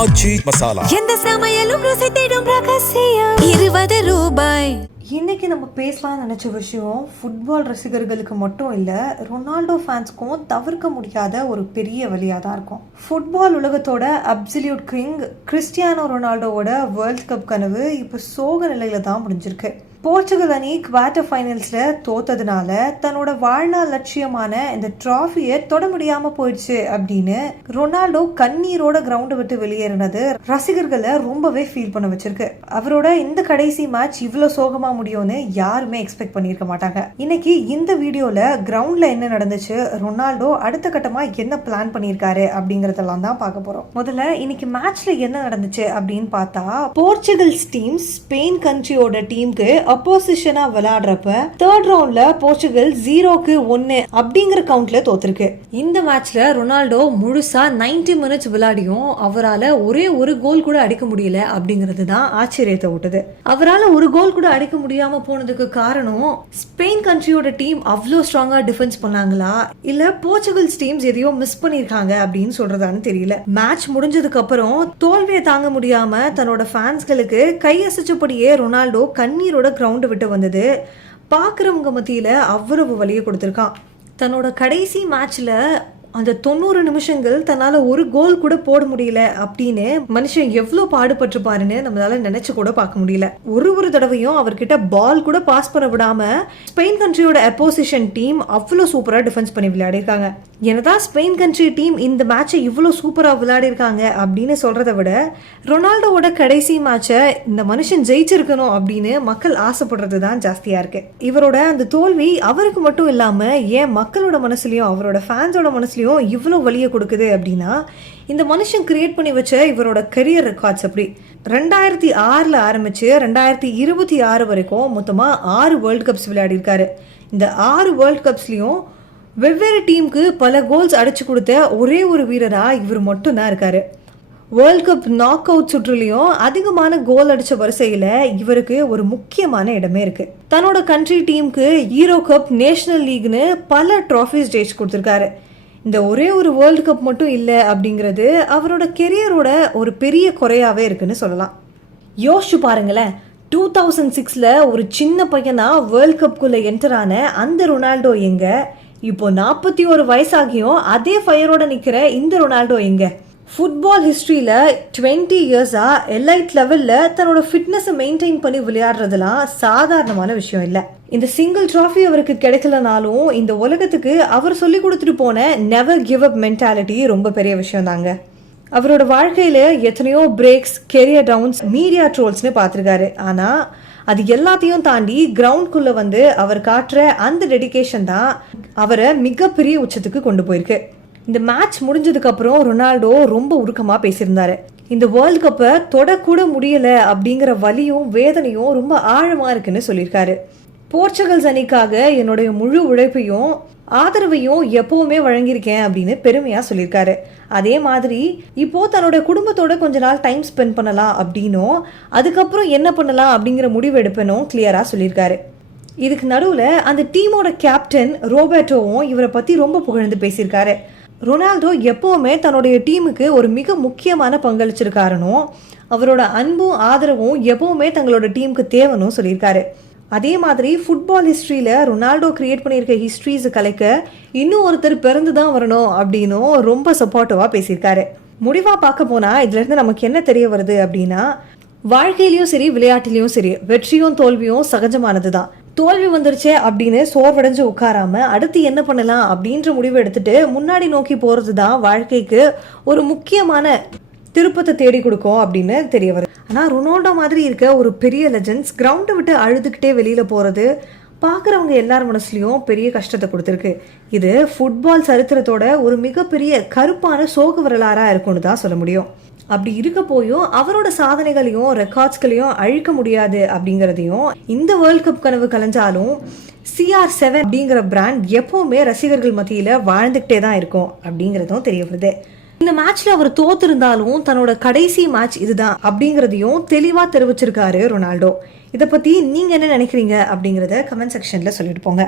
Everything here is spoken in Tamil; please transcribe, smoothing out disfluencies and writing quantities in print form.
ஆச்சி மசாலா. எந்த சமையலும் ருசி தேடும் ரகசியம் 20 ரூபாய். இன்னைக்கு நம்ம பேசலாம்னு நினச்ச விஷயம் ஃபுட்பால் ரசிகர்களுக்கு மட்டும் இல்லை, ரொனால்டோ ஃபேன்ஸ்க்கும் தவிர்க்க முடியாத ஒரு பெரிய வழியாக தான் இருக்கும். ஃபுட்பால் உலகத்தோட அப்சல்யூட் கிங் கிறிஸ்டியானோ ரொனால்டோவோட வேர்ல்ட் கப் கனவு இப்போ சோக நிலையில தான் முடிஞ்சிருக்கு. போர்ச்சுகல் அணி குவார்டர் ஃபைனல்ஸில் தோத்ததுனால தன்னோட வாழ்நாள் லட்சியமான இந்த ட்ராஃபியை தொட முடியாமல் போயிடுச்சு அப்படின்னு ரொனால்டோ கண்ணீரோட கிரவுண்டை விட்டு வெளியேறினது ரசிகர்களை ரொம்பவே ஃபீல் பண்ண வச்சிருக்கு. அவரோட இந்த கடைசி மேட்ச் இவ்வளோ சோகமாக முடியும்னு யாருமே எக்ஸ்பெக்ட் பண்ணியிருக்க மாட்டாங்க. இன்னைக்கு இந்த வீடியோவில் கிரவுண்டில் என்ன நடந்துச்சு, ரொனால்டோ அடுத்த கட்டமாக என்ன பிளான் பண்ணியிருக்காரு அப்படிங்கிறதெல்லாம் தான் பார்க்க போகிறோம். முதல்ல இன்னைக்கு மேட்ச்ல என்ன நடந்துச்சு அப்படின்னு பார்த்தா, போர்ச்சுகல்ஸ் டீம் ஸ்பெயின் கண்ட்ரியோட டீமுக்கு அப்போசிஷனா விளையாடுறப்ப தேர்ட் ரவுண்ட்ல போர்ச்சுகல் 0-1 அப்படிங்கிற கவுண்ட்ல தோத்துருக்கு. இந்த மேட்ச்ல ரொனால்டோ முழுசா 90 மினிட்ஸ் விளையாடியும் அவரால் ஒரே ஒரு கோல் கூட அடிக்க முடியல அப்படிங்கிறது தான் ஆச்சரியத்தை விட்டது. அவரால் ஒரு கோல் கூட அடிக்க முடியாம போனதுக்கு காரணம் ஸ்பெயின் கண்ட்ரியோட டீம் அவ்வளோ ஸ்ட்ராங்கா டிஃபென்ஸ் பண்ணாங்களா, இல்ல போர்ச்சுகல்ஸ் டீம்ஸ் எதையோ மிஸ் பண்ணிருக்காங்க அப்படின்னு சொல்றதான்னு தெரியல. மேட்ச் முடிஞ்சதுக்கு அப்புறம் தோல்வியை தாங்க முடியாம தன்னோட ஃபேன்ஸ்களுக்கு கையசைச்சபடியே ரொனால்டோ கண்ணீரோட கிரவுண்ட் விட்டு வந்தது பார்க்குறவங்க மத்தியில் அவ்வளவு வலியை கொடுத்துருக்கான். தன்னோட கடைசி மேட்ச்ல அந்த 90 நிமிஷங்கள் தன்னால் ஒரு கோல் கூட போட முடியல அப்படின்னு மனுஷன் எவ்வளோ பாடுபட்டுருப்பாருன்னு நம்மளால நினைச்சு கூட பார்க்க முடியல. ஒரு தடவையும் அவர்கிட்ட பால் கூட பாஸ் பண்ண விடாம ஸ்பெயின் கண்ட்ரியோட அப்போசிஷன் டீம் அவ்வளோ சூப்பராக டிஃபென்ஸ் பண்ணி விளையாடிருக்காங்க. என்னதான் ஸ்பெயின் கண்ட்ரி டீம் இந்த மேட்சை இவ்வளோ சூப்பராக விளையாடிருக்காங்க அப்படின்னு சொல்றதை விட ரொனால்டோவோட கடைசி மேட்சை இந்த மனுஷன் ஜெயிச்சிருக்கணும் அப்படின்னு மக்கள் ஆசைப்படுறது தான் ஜாஸ்தியா இருக்கு. இவரோட அந்த தோல்வி அவருக்கு மட்டும் இல்லாம ஏன் மக்களோட மனசுலயும் அவரோட ஃபேன்ஸோட மனசுலயும் இவ்வளோ வலியை கொடுக்குது அப்படின்னா, இந்த மனுஷன் கிரியேட் பண்ணி வச்ச இவரோட கரியர் ரெக்கார்ட்ஸ் அப்படி 2006 ஆரம்பிச்சு 2026 வரைக்கும் மொத்தமாக 6 வேர்ல்ட் கப்ஸ் விளையாடி இருக்காரு. இந்த 6 வேர்ல்ட் கப்ஸ்லயும் வெவ்வேறு டீமுக்கு பல கோல்ஸ் அடிச்சு கொடுத்த ஒரே ஒரு வீரரா இவர் மட்டும் தான் இருக்காரு. வேர்ல்ட் கப் நாக் அவுட் சுற்றுலையும் அதிகமான கோல் அடிச்ச வரிசையில இவருக்கு ஒரு முக்கியமான இடமே இருக்கு. தன்னோட கண்ட்ரி டீமுக்கு யூரோ கப், நேஷனல் லீக்னு பல ட்ராஃபிஸ் ஜெயிச்சு கொடுத்துருக்காரு. இந்த ஒரே ஒரு வேர்ல்டு கப் மட்டும் இல்லை அப்படிங்கிறது அவரோட கெரியரோட ஒரு பெரிய குறையாவே இருக்குன்னு சொல்லலாம். யோசிச்சு பாருங்களேன், 2006 ஒரு சின்ன பையனா வேர்ல்ட் கப்குள்ள என்டர் ஆன அந்த ரொனால்டோ எங்க, இப்போ 41 வயசாகியும் அதே ஃபயரோட நிக்கிற இந்த ரொனால்டோ எங்க? ஃபுட்பால் ஹிஸ்ட்ரியில 20 இயர்ஸா எலைட் லெவல்ல தன்னோட ஃபிட்னஸை மெயின்டைன் பண்ணி விளையாடுறதுலாம் சாதாரணமான விஷயம் இல்லை. இந்த சிங்கிள் ட்ராஃபி அவருக்கு கிடைக்கலனாலும் இந்த உலகத்துக்கு அவர் சொல்லி கொடுத்துட்டு போன நெவர் கிவ் அப் மென்டாலிட்டி ரொம்ப பெரிய விஷயம் தாங்க. அவரோட வாழ்க்கையில எத்தனையோ பிரேக்ஸ், கெரியர் டவுன்ஸ், மீடியா ட்ரோல்ஸ்னு பார்த்துருக்காரு. ஆனா அது எல்லாத்தையும் தாண்டி கிரவுண்ட்குள்ள வந்து அவர் காட்டுற அந்த டெடிகேஷன் தான் அவரை மிகப்பெரிய உச்சத்துக்கு கொண்டு போயிருக்கு. இந்த மேட்ச் முடிஞ்சதுக்கு அப்புறம் ரொனால்டோ ரொம்ப உருக்கமா பேசியிருந்தாரு. இந்த வேர்ல்ட் கப்பை தொடக்கூட முடியல அப்படிங்கிற வலியும் வேதனையும் ரொம்ப ஆழமா இருக்குன்னு சொல்லியிருக்காரு. போர்ச்சுகல்ஸ் அணிக்காக என்னுடைய முழு உழைப்பையும் ஆதரவையும் எப்பவுமே வழங்கியிருக்கேன் அப்படின்னு பெருமையா சொல்லியிருக்காரு. அதே மாதிரி இப்போ தன்னோட குடும்பத்தோட கொஞ்ச நாள் டைம் ஸ்பெண்ட் பண்ணலாம் அப்படின்னும் அதுக்கப்புறம் என்ன பண்ணலாம் அப்படிங்கிற முடிவு எடுப்பனும் கிளியரா சொல்லியிருக்காரு. இதுக்கு நடுவில் அந்த டீமோட கேப்டன் ரோபர்ட்டோவும் இவரை பத்தி ரொம்ப புகழ்ந்து பேசியிருக்காரு. ரொனால்டோ எப்போவுமே தன்னுடைய டீமுக்கு ஒரு மிக முக்கியமான பங்களிச்சிருக்காருனும் அவரோட அன்பும் ஆதரவும் எப்போவுமே தங்களோட டீமுக்கு தேவைன்னு சொல்லியிருக்காரு. அதே மாதிரி ஃபுட்பால் ஹிஸ்ட்ரியில் ரொனால்டோ கிரியேட் பண்ணியிருக்க ஹிஸ்ட்ரிஸை கலைக்க இன்னும் ஒருத்தர் பிறந்து தான் வரணும் அப்படின்னும் ரொம்ப சப்போர்ட்டிவாக பேசியிருக்காரு. முடிவாக பார்க்க போனால் இதுலேருந்து நமக்கு என்ன தெரிய வருது அப்படின்னா, வாழ்க்கையிலையும் சரி விளையாட்டுலையும் சரி வெற்றியும் தோல்வியும் சகஜமானது தான். தோல்வி வந்துருச்சே அப்படின்னு சோர்வடைஞ்சு உட்காராம அடுத்து என்ன பண்ணலாம் அப்படின்ற முடிவு எடுத்துட்டு முன்னாடி நோக்கி போறது தான் வாழ்க்கைக்கு ஒரு முக்கியமான திருப்பத்தை தேடி கொடுக்கும் அப்படின்னு தெரிய வருது. ஆனா ரொனால்டோ மாதிரி இருக்க ஒரு பெரிய லெஜண்ட்ஸ் கிரவுண்டை விட்டு அழுதுகிட்டே வெளியில போறது பார்க்குறவங்க எல்லார் மனசுலையும் பெரிய கஷ்டத்தை கொடுத்துருக்கு. இது ஃபுட்பால் சரித்திரத்தோட ஒரு மிகப்பெரிய கருப்பான சோக வரலாறாக இருக்கும்னு தான் சொல்ல முடியும். அப்படி இருக்க போயும் அவரோட சாதனைகளையும் ரெக்கார்ட்ஸ்களையும் அழிக்க முடியாது அப்படிங்கிறதையும், இந்த வேர்ல்ட் கப் கனவு கலைஞ்சாலும் CR7 அப்படிங்கிற பிராண்ட் எப்பவுமே ரசிகர்கள் மத்தியில் வாழ்ந்துகிட்டே தான் இருக்கும் அப்படிங்கிறதும் தெரிய வருது. இந்த மேட்ச்ல அவர் தோத்திருந்தாலும் தன்னோட கடைசி மேட்ச் இதுதான் அப்படிங்கிறதையும் தெளிவா தெரிவிச்சிருக்காரு ரொனால்டோ. இதை பத்தி நீங்க என்ன நினைக்கிறீங்க அப்படிங்கறத கமெண்ட் செக்ஷன்ல சொல்லிட்டு போங்க.